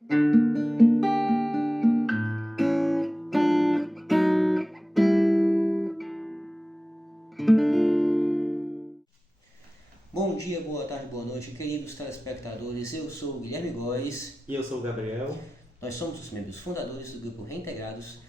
Bom dia, boa tarde, boa noite, queridos telespectadores. Eu sou o Guilherme Góes. E eu sou o Gabriel. Nós somos os membros fundadores do grupo Reintegrados,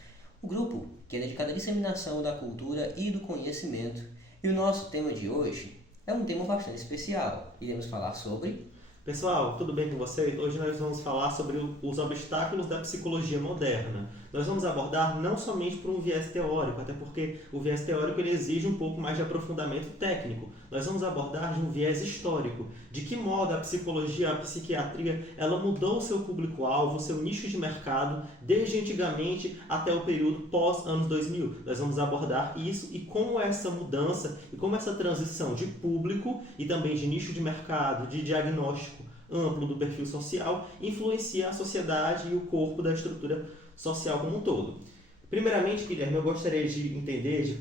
o grupo que é dedicado à disseminação da cultura e do conhecimento. E o nosso tema de hoje é um tema bastante especial. Iremos falar sobre... Pessoal, tudo bem com vocês? Hoje nós vamos falar sobre os obstáculos da psicologia moderna. Nós vamos abordar não somente por um viés teórico, até porque o viés teórico ele exige um pouco mais de aprofundamento técnico. Nós vamos abordar de um viés histórico, de que modo a psicologia, a psiquiatria, ela mudou o seu público-alvo, o seu nicho de mercado, desde antigamente até o período pós-anos 2000. Nós vamos abordar isso e como essa mudança e como essa transição de público e também de nicho de mercado, de diagnóstico amplo do perfil social, influencia a sociedade e o corpo da estrutura social como um todo. Primeiramente, Guilherme, eu gostaria de entender, de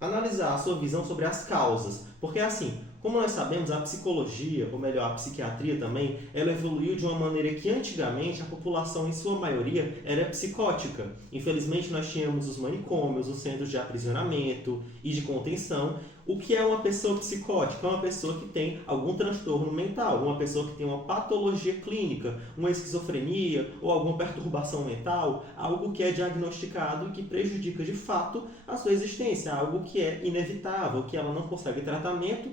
analisar a sua visão sobre as causas, porque assim, como nós sabemos, a psicologia, ou melhor, a psiquiatria também, ela evoluiu de uma maneira que antigamente a população, em sua maioria, era psicótica. Infelizmente, nós tínhamos os manicômios, os centros de aprisionamento e de contenção. O que é uma pessoa psicótica? É uma pessoa que tem algum transtorno mental, uma pessoa que tem uma patologia clínica, uma esquizofrenia ou alguma perturbação mental, algo que é diagnosticado e que prejudica de fato a sua existência, algo que é inevitável, que ela não consegue tratamento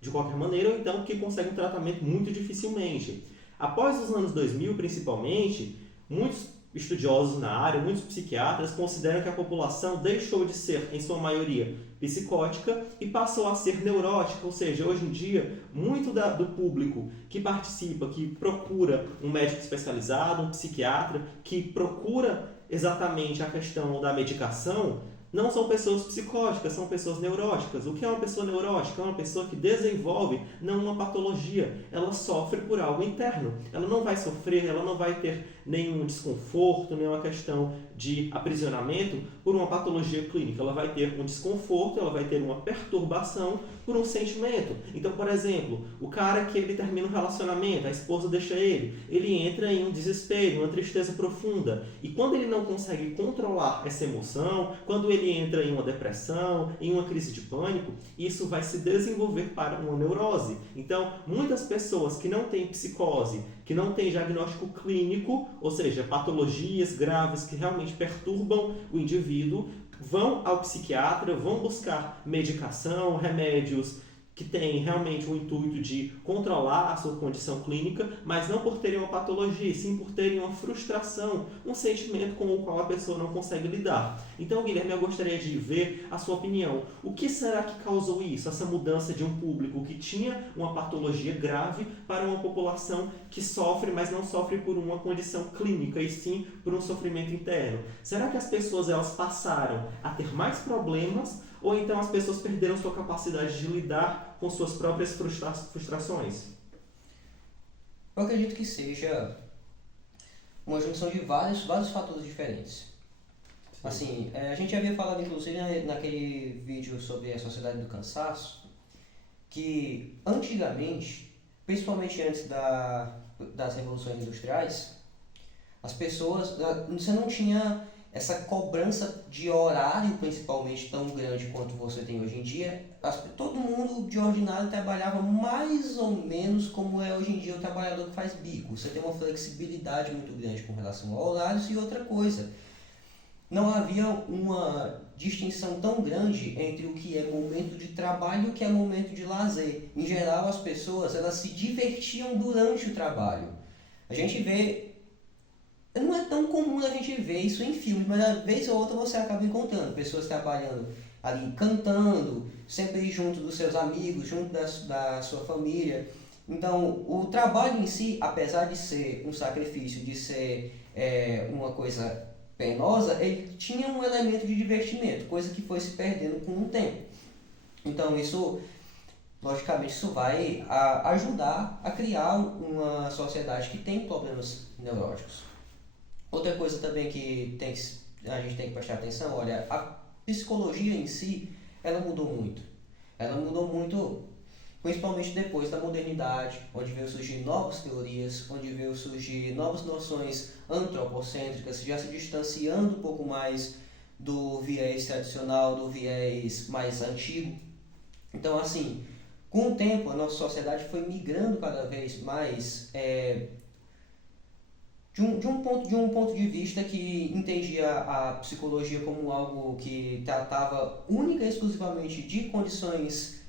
de qualquer maneira, ou então que consegue um tratamento muito dificilmente. Após os anos 2000, principalmente, muitos estudiosos na área, muitos psiquiatras consideram que a população deixou de ser, em sua maioria, psicótica e passou a ser neurótica, ou seja, hoje em dia, muito do público que participa, que procura um médico especializado, um psiquiatra, que procura exatamente a questão da medicação, não são pessoas psicóticas, são pessoas neuróticas. O que é uma pessoa neurótica? É uma pessoa que desenvolve não uma patologia, ela sofre por algo interno. Ela não vai sofrer, ela não vai ter nenhum desconforto, nenhuma questão de aprisionamento por uma patologia clínica. Ela vai ter um desconforto, ela vai ter uma perturbação por um sentimento. Então, por exemplo, o cara que ele termina um relacionamento, a esposa deixa ele entra em um desespero, uma tristeza profunda. E quando ele não consegue controlar essa emoção, quando ele entra em uma depressão, em uma crise de pânico, isso vai se desenvolver para uma neurose. Então, muitas pessoas que não têm psicose, que não têm diagnóstico clínico, ou seja, patologias graves que realmente perturbam o indivíduo, vão ao psiquiatra, vão buscar medicação, remédios que têm realmente o intuito de controlar a sua condição clínica, mas não por terem uma patologia, sim por terem uma frustração, um sentimento com o qual a pessoa não consegue lidar. Então, Guilherme, eu gostaria de ver a sua opinião. O que será que causou isso, essa mudança de um público que tinha uma patologia grave para uma população que sofre, mas não sofre por uma condição clínica, e sim por um sofrimento interno? Será que as pessoas elas passaram a ter mais problemas ou então as pessoas perderam sua capacidade de lidar com suas próprias frustrações? Eu acredito que seja uma junção de vários fatores diferentes. Assim, a gente havia falado inclusive naquele vídeo sobre a sociedade do cansaço, que antigamente, principalmente antes das revoluções industriais, as pessoas, você não tinha essa cobrança de horário principalmente tão grande quanto você tem hoje em dia. Todo mundo de ordinário trabalhava mais ou menos como é hoje em dia o trabalhador que faz bico. Você tem uma flexibilidade muito grande com relação a horários. E outra coisa, não havia uma distinção tão grande entre o que é momento de trabalho e o que é momento de lazer. Em geral, as pessoas elas se divertiam durante o trabalho. A gente vê, não é tão comum a gente ver isso em filmes, mas de vez ou outra você acaba encontrando pessoas trabalhando ali, cantando, sempre junto dos seus amigos, junto da sua família. Então, o trabalho em si, apesar de ser um sacrifício, de ser uma coisa penosa, ele tinha um elemento de divertimento, coisa que foi se perdendo com o tempo. Então, isso, logicamente, isso vai ajudar a criar uma sociedade que tem problemas neuróticos. Outra coisa também que a gente tem que prestar atenção, olha, a psicologia em si, ela mudou muito. Ela mudou muito principalmente depois da modernidade, onde veio surgir novas teorias, onde veio surgir novas noções antropocêntricas, já se distanciando um pouco mais do viés tradicional, do viés mais antigo. Então, assim, com o tempo, a nossa sociedade foi migrando cada vez mais de um ponto de vista que entendia a psicologia como algo que tratava única e exclusivamente de condições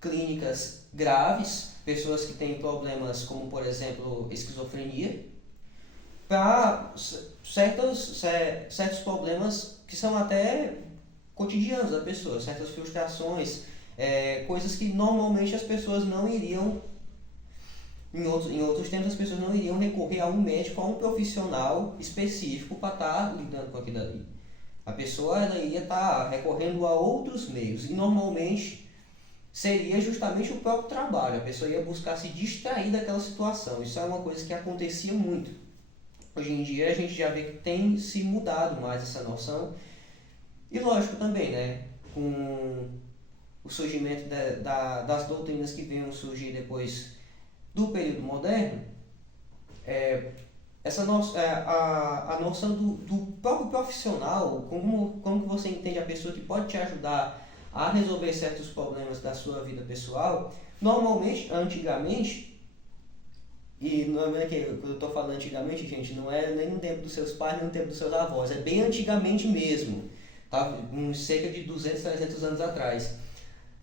clínicas graves, pessoas que têm problemas como, por exemplo, esquizofrenia, para certos problemas que são até cotidianos da pessoa, certas frustrações, coisas que normalmente as pessoas não iriam, em outros tempos, as pessoas não iriam recorrer a um médico, a um profissional específico para estar lidando com aquilo ali. A pessoa ela iria estar recorrendo a outros meios, e normalmente seria justamente o próprio trabalho. A pessoa ia buscar se distrair daquela situação. Isso é uma coisa que acontecia muito. Hoje em dia a gente já vê que tem se mudado mais essa noção. E lógico também, né, com o surgimento das doutrinas que venham surgir depois do período moderno, a noção do próprio profissional, como que você entende a pessoa que pode te ajudar a resolver certos problemas da sua vida pessoal. Normalmente, antigamente, e não é que quando eu estou falando antigamente, gente, não é nem no tempo dos seus pais, nem no tempo dos seus avós, é bem antigamente mesmo, tá? Uns cerca de 200, 300 anos atrás.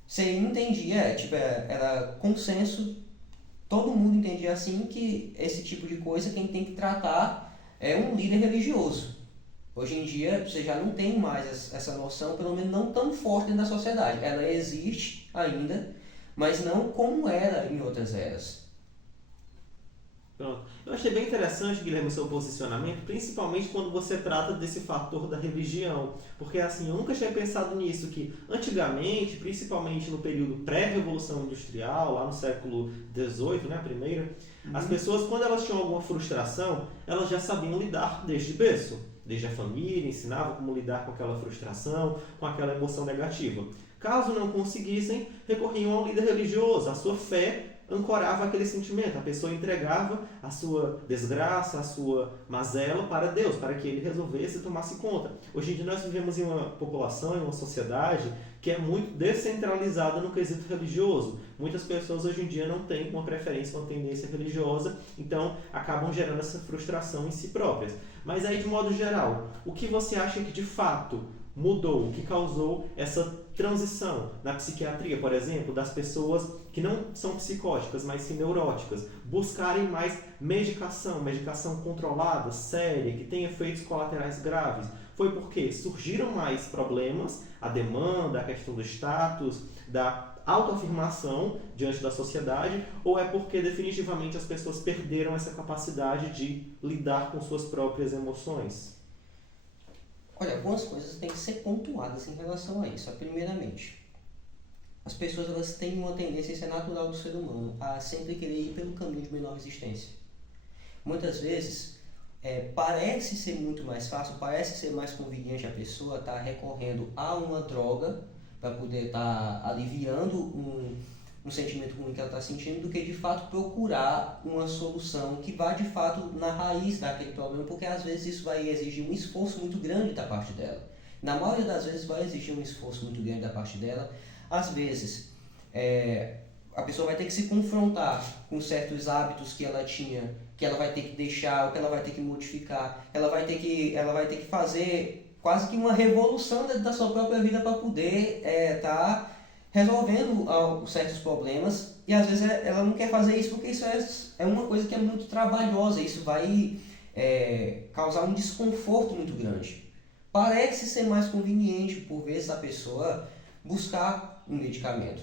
Você entendia, era consenso, todo mundo entendia assim que esse tipo de coisa quem tem que tratar é um líder religioso. Hoje em dia você já não tem mais essa noção, pelo menos não tão forte dentro da sociedade. Ela existe ainda, mas não como era em outras eras. Pronto. Eu achei bem interessante, Guilherme, o seu posicionamento, principalmente quando você trata desse fator da religião. Porque assim, eu nunca tinha pensado nisso, que antigamente, principalmente no período pré-revolução industrial, lá no século XVIII, né, primeira, as pessoas, quando elas tinham alguma frustração, elas já sabiam lidar desde berço. Desde a família, ensinavam como lidar com aquela frustração, com aquela emoção negativa. Caso não conseguissem, recorriam ao líder religioso, a sua fé ancorava aquele sentimento, a pessoa entregava a sua desgraça, a sua mazela para Deus, para que Ele resolvesse e tomasse conta. Hoje em dia nós vivemos em uma população, em uma sociedade que é muito descentralizada no quesito religioso. Muitas pessoas hoje em dia não têm uma preferência, uma tendência religiosa, então acabam gerando essa frustração em si próprias. Mas aí, de modo geral, o que você acha que de fato mudou, o que causou essa transição na psiquiatria, por exemplo, das pessoas que não são psicóticas, mas sim neuróticas, buscarem mais medicação controlada, séria, que tem efeitos colaterais graves? Foi porque surgiram mais problemas, a demanda, a questão do status, da autoafirmação diante da sociedade, ou é porque definitivamente as pessoas perderam essa capacidade de lidar com suas próprias emoções? Olha, algumas coisas têm que ser pontuadas em relação a isso. Primeiramente, as pessoas elas têm uma tendência, isso é natural do ser humano, a sempre querer ir pelo caminho de menor resistência. Muitas vezes, parece ser muito mais fácil, parece ser mais conveniente a pessoa estar recorrendo a uma droga para poder estar aliviando um sentimento ruim que ela está sentindo, do que de fato procurar uma solução que vá de fato na raiz daquele problema, porque às vezes isso vai exigir um esforço muito grande da parte dela. Na maioria das vezes vai exigir um esforço muito grande da parte dela. Às vezes a pessoa vai ter que se confrontar com certos hábitos que ela tinha, que ela vai ter que deixar, ou que ela vai ter que modificar. Ela vai ter que fazer quase que uma revolução da sua própria vida para poder estar resolvendo certos problemas, e às vezes ela não quer fazer isso porque isso é uma coisa que é muito trabalhosa, isso vai causar um desconforto muito grande. Parece ser mais conveniente, por vezes, a pessoa buscar um medicamento.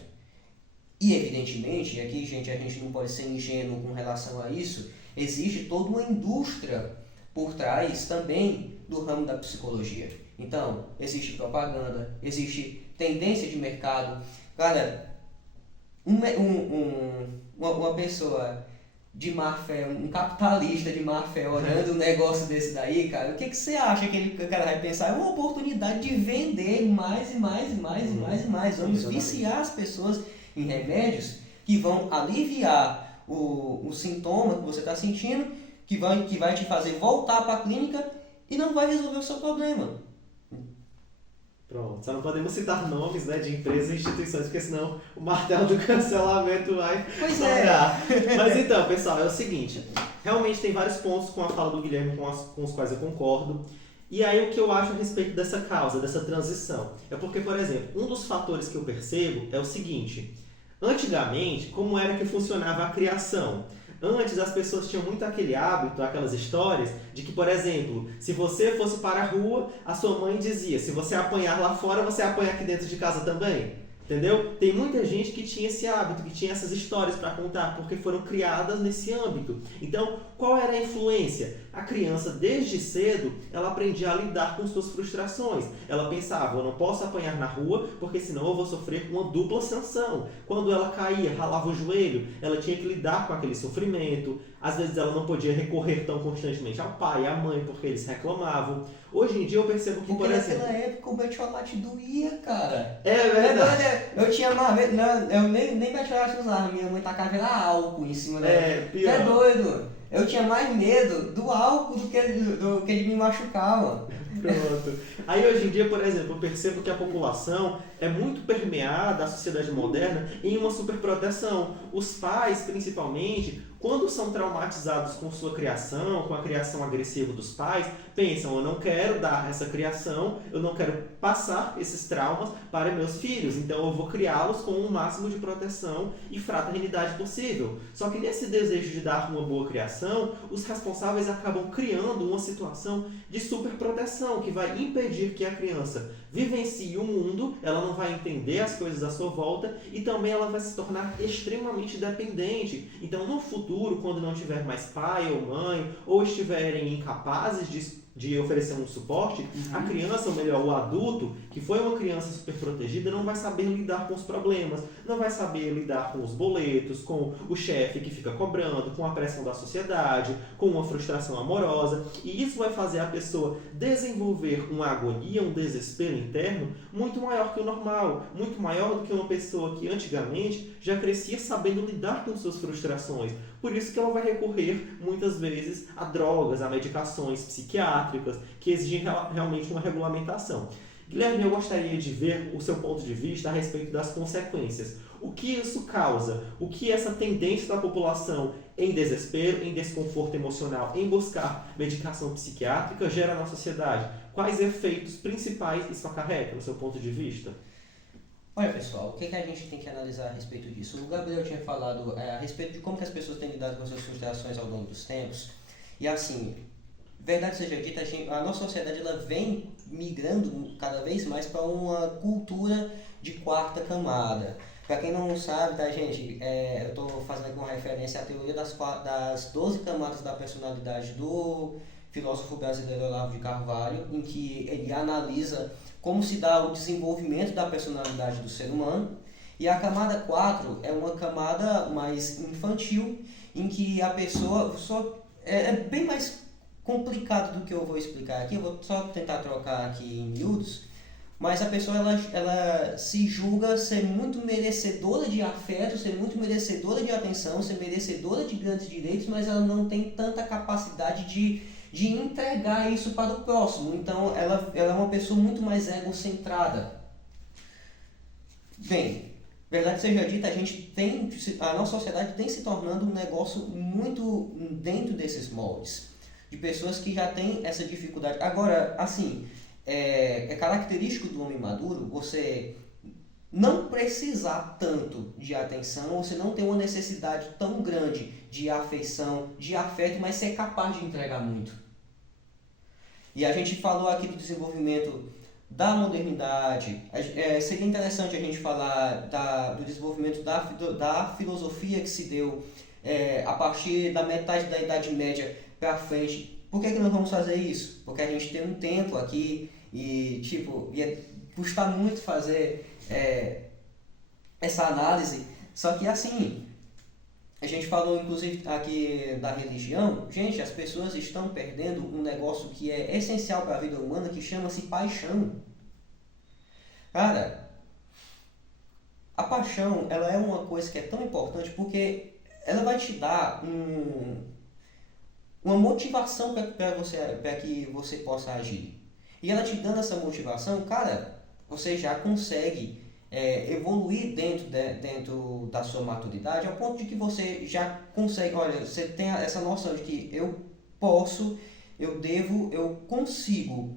E evidentemente, aqui gente, a gente não pode ser ingênuo com relação a isso, existe toda uma indústria por trás também do ramo da psicologia. Então, existe propaganda, existe tendência de mercado. Cara, uma pessoa de má fé, um capitalista de má fé olhando um negócio desse daí, cara, o que você acha que o cara vai pensar? É uma oportunidade de vender mais e mais e mais e mais e mais. Vamos viciar as pessoas em remédios que vão aliviar o sintoma que você está sentindo, que vai te fazer voltar para a clínica e não vai resolver o seu problema. Pronto, só não podemos citar nomes, né, de empresas e instituições, porque senão o martelo do cancelamento vai estourar. Mas então, pessoal, é o seguinte, realmente tem vários pontos com a fala do Guilherme com os quais eu concordo. E aí o que eu acho a respeito dessa causa, dessa transição? É porque, por exemplo, um dos fatores que eu percebo é o seguinte, antigamente, como era que funcionava a criação? Antes as pessoas tinham muito aquele hábito, aquelas histórias, de que, por exemplo, se você fosse para a rua, a sua mãe dizia, se você apanhar lá fora, você apanha aqui dentro de casa também. Entendeu? Tem muita gente que tinha esse hábito, que tinha essas histórias para contar, porque foram criadas nesse âmbito. Então, qual era a influência? A criança, desde cedo, ela aprendia a lidar com suas frustrações. Ela pensava, eu não posso apanhar na rua, porque senão eu vou sofrer uma dupla sanção. Quando ela caía, ralava o joelho, ela tinha que lidar com aquele sofrimento. Às vezes ela não podia recorrer tão constantemente ao pai e à mãe, porque eles reclamavam. Hoje em dia eu percebo que, porque por exemplo... naquela época o betiolate doía, cara. É verdade. Eu tinha uma vez, eu nem betiolate usava, minha mãe tacava era álcool em cima dela. Pior. É doido. Eu tinha mais medo do álcool do que ele me machucava. Pronto. Aí hoje em dia, por exemplo, eu percebo que a população é muito permeada, a sociedade moderna, em uma superproteção. Os pais, principalmente, quando são traumatizados com sua criação, com a criação agressiva dos pais, pensam, eu não quero dar essa criação, eu não quero passar esses traumas para meus filhos, então eu vou criá-los com o máximo de proteção e fraternidade possível. Só que nesse desejo de dar uma boa criação, os responsáveis acabam criando uma situação de superproteção, que vai impedir que a criança vivencie o mundo, ela não vai entender as coisas à sua volta e também ela vai se tornar extremamente dependente. Então, no futuro, quando não tiver mais pai ou mãe, ou estiverem incapazes de oferecer um suporte, a criança, ou melhor, o adulto, que foi uma criança super protegida, não vai saber lidar com os problemas, não vai saber lidar com os boletos, com o chefe que fica cobrando, com a pressão da sociedade, com uma frustração amorosa, e isso vai fazer a pessoa desenvolver uma agonia, um desespero interno muito maior que o normal, muito maior do que uma pessoa que antigamente já crescia sabendo lidar com suas frustrações. Por isso que ela vai recorrer, muitas vezes, a drogas, a medicações psiquiátricas, que exigem realmente uma regulamentação. Guilherme, eu gostaria de ver o seu ponto de vista a respeito das consequências. O que isso causa? O que essa tendência da população em desespero, em desconforto emocional, em buscar medicação psiquiátrica gera na sociedade? Quais efeitos principais isso acarreta, no seu ponto de vista? Olha, pessoal, o que a gente tem que analisar a respeito disso? O Gabriel tinha falado a respeito de como que as pessoas têm lidado com as suas frustrações ao longo dos tempos. E assim, verdade seja dita, a nossa sociedade ela vem migrando cada vez mais para uma cultura de quarta camada. Para quem não sabe, tá, gente, eu estou fazendo aqui uma referência à teoria das 12 camadas da personalidade do filósofo brasileiro Olavo de Carvalho, em que ele analisa como se dá o desenvolvimento da personalidade do ser humano. E a camada 4 é uma camada mais infantil, em que a pessoa é bem mais complicado do que eu vou explicar aqui, eu vou só tentar trocar aqui em miúdos, mas a pessoa ela se julga ser muito merecedora de afeto, ser muito merecedora de atenção, ser merecedora de grandes direitos, mas ela não tem tanta capacidade de entregar isso para o próximo. Então ela é uma pessoa muito mais egocentrada. Bem, verdade seja dita, a nossa sociedade tem se tornando um negócio muito dentro desses moldes, de pessoas que já têm essa dificuldade. Agora, assim, é característico do homem maduro você não precisar tanto de atenção, você não ter uma necessidade tão grande de afeição, de afeto, mas ser capaz de entregar muito. E a gente falou aqui do desenvolvimento da modernidade, seria interessante a gente falar do desenvolvimento da filosofia que se deu a partir da metade da Idade Média para frente. Por que nós vamos fazer isso? Porque a gente tem um tempo aqui e ia custar muito fazer essa análise, só que assim, a gente falou inclusive aqui da religião, gente, as pessoas estão perdendo um negócio que é essencial para a vida humana, que chama-se paixão. Cara, a paixão, ela é uma coisa que é tão importante porque ela vai te dar uma motivação para que você possa agir. E ela te dando essa motivação, cara, você já consegue evoluir dentro da sua maturidade ao ponto de que você já consegue, olha, você tem essa noção de que eu posso, eu devo, eu consigo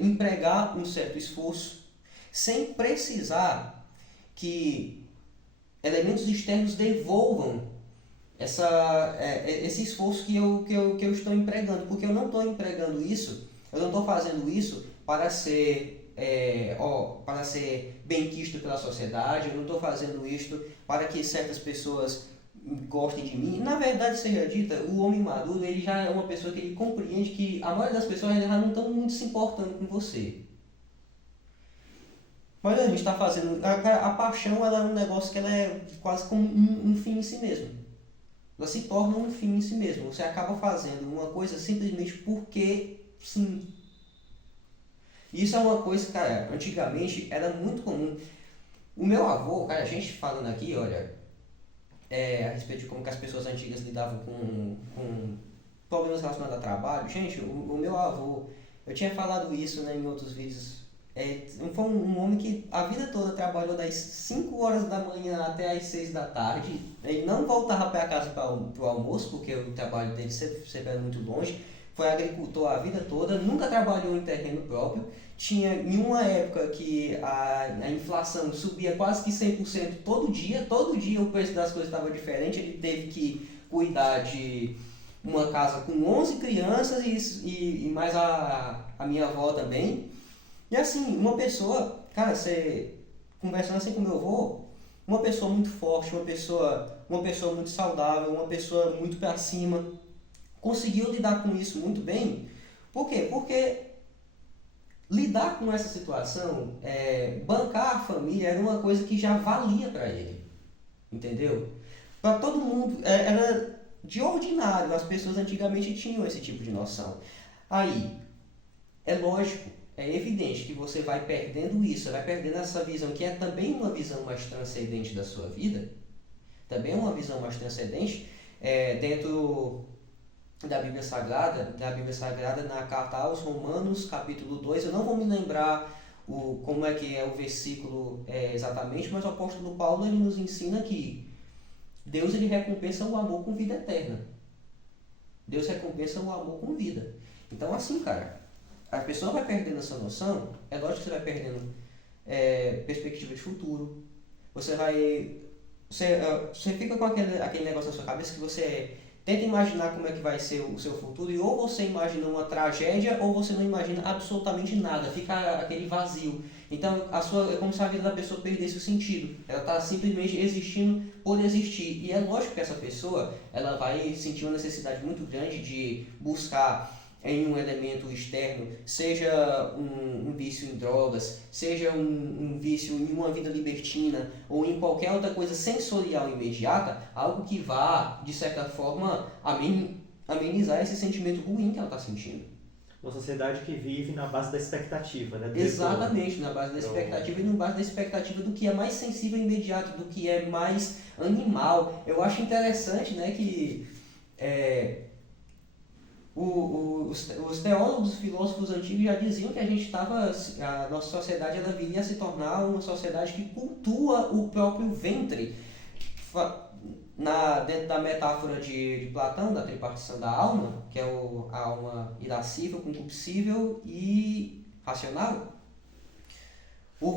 empregar um certo esforço sem precisar que elementos externos devolvam esse esforço que eu estou empregando, porque eu não estou empregando isso, eu não estou fazendo isso para para ser benquisto pela sociedade, eu não estou fazendo isto para que certas pessoas gostem de mim. Na verdade, seja dita, o homem maduro ele já é uma pessoa que ele compreende que a maioria das pessoas já não estão muito se importando com você. Mas a gente está fazendo. A paixão ela é um negócio que ela é quase como um fim em si mesmo. Ela se torna um fim em si mesmo. Você acaba fazendo uma coisa simplesmente porque sim. Isso é uma coisa, cara, antigamente era muito comum. O meu avô, cara, a gente falando aqui, olha, a respeito de como que as pessoas antigas lidavam com problemas relacionados a trabalho. Gente, o meu avô, eu tinha falado isso, né, em outros vídeos. Foi um homem que a vida toda trabalhou das 5 horas da manhã até as 6 da tarde. Ele não voltava para casa para o almoço, porque o trabalho dele sempre era muito longe. Foi agricultor a vida toda, nunca trabalhou em terreno próprio. Tinha em uma época que a inflação subia quase que 100% todo dia o preço das coisas estava diferente. Ele teve que cuidar de uma casa com 11 crianças e mais a minha avó também. E assim, uma pessoa, cara, você conversando assim com meu avô, uma pessoa muito forte, uma pessoa muito saudável, uma pessoa muito pra cima, conseguiu lidar com isso muito bem. Por quê? Porque lidar com essa situação, bancar a família era uma coisa que já valia para ele, entendeu? Para todo mundo, era de ordinário, as pessoas antigamente tinham esse tipo de noção. Aí, é lógico, é evidente que você vai perdendo isso, você vai perdendo essa visão, que é também uma visão mais transcendente da sua vida, também é uma visão mais transcendente dentro da Bíblia Sagrada, na carta aos Romanos, capítulo 2, eu não vou me lembrar como é que é o versículo exatamente, mas o apóstolo Paulo ele nos ensina que Deus ele recompensa o amor com vida eterna. Deus recompensa o amor com vida. Então assim, cara, a pessoa vai perdendo essa noção, é lógico que você vai perdendo perspectiva de futuro. Você fica com aquele negócio na sua cabeça que você tenta imaginar como é que vai ser o seu futuro e ou você imagina uma tragédia ou você não imagina absolutamente nada, fica aquele vazio. Então é como se a vida da pessoa perdesse o sentido. Ela está simplesmente existindo por existir. E é lógico que essa pessoa ela vai sentir uma necessidade muito grande de buscar em um elemento externo, seja um vício em drogas, seja um vício em uma vida libertina ou em qualquer outra coisa sensorial imediata, algo que vá, de certa forma, amenizar esse sentimento ruim que ela está sentindo. Uma sociedade que vive na base da expectativa, né? Exatamente, na base da expectativa e na base da expectativa do que é mais sensível e imediato, do que é mais animal. Eu acho interessante, né, que os teólogos, os filósofos antigos já diziam que a nossa sociedade ela viria a se tornar uma sociedade que cultua o próprio ventre. Dentro da metáfora de Platão, da tripartição da alma, que é a alma irascível, concupiscível e racional,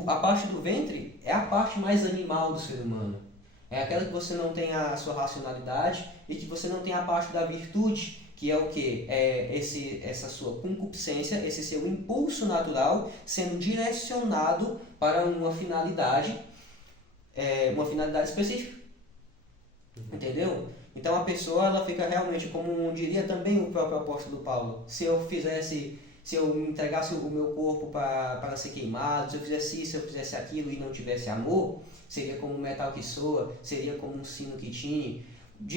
a parte do ventre é a parte mais animal do ser humano. É aquela que você não tem a sua racionalidade e que você não tem a parte da virtude, que é o quê? Essa sua concupiscência, esse seu impulso natural sendo direcionado para uma finalidade específica. Entendeu? Então a pessoa ela fica realmente, como diria também o próprio apóstolo Paulo, se eu entregasse o meu corpo para ser queimado, se eu fizesse isso, se eu fizesse aquilo e não tivesse amor, seria como um metal que soa, seria como um sino que tine.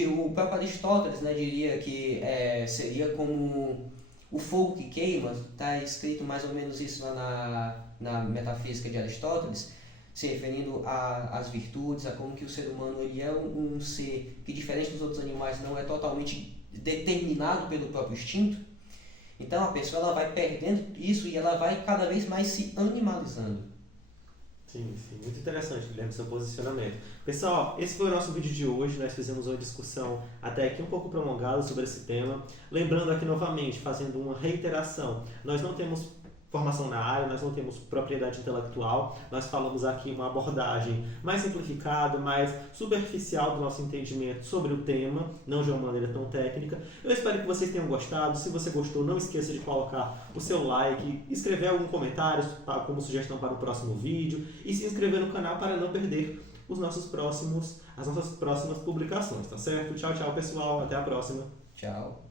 O próprio Aristóteles, né, diria que seria como o fogo que queima, está escrito mais ou menos isso lá na Metafísica de Aristóteles, se referindo às virtudes, a como que o ser humano ele é um ser que, diferente dos outros animais, não é totalmente determinado pelo próprio instinto. Então a pessoa ela vai perdendo isso e ela vai cada vez mais se animalizando. Sim, muito interessante, Guilherme, seu posicionamento. Pessoal, esse foi o nosso vídeo de hoje. Nós fizemos uma discussão até aqui um pouco prolongada sobre esse tema. Lembrando aqui novamente, fazendo uma reiteração, nós não temos formação na área, nós não temos propriedade intelectual, nós falamos aqui uma abordagem mais simplificada, mais superficial do nosso entendimento sobre o tema, não de uma maneira tão técnica. Eu espero que vocês tenham gostado. Se você gostou, não esqueça de colocar o seu like, escrever algum comentário como sugestão para o próximo vídeo e se inscrever no canal para não perder as nossas próximas publicações, tá certo? Tchau, pessoal, até a próxima. Tchau.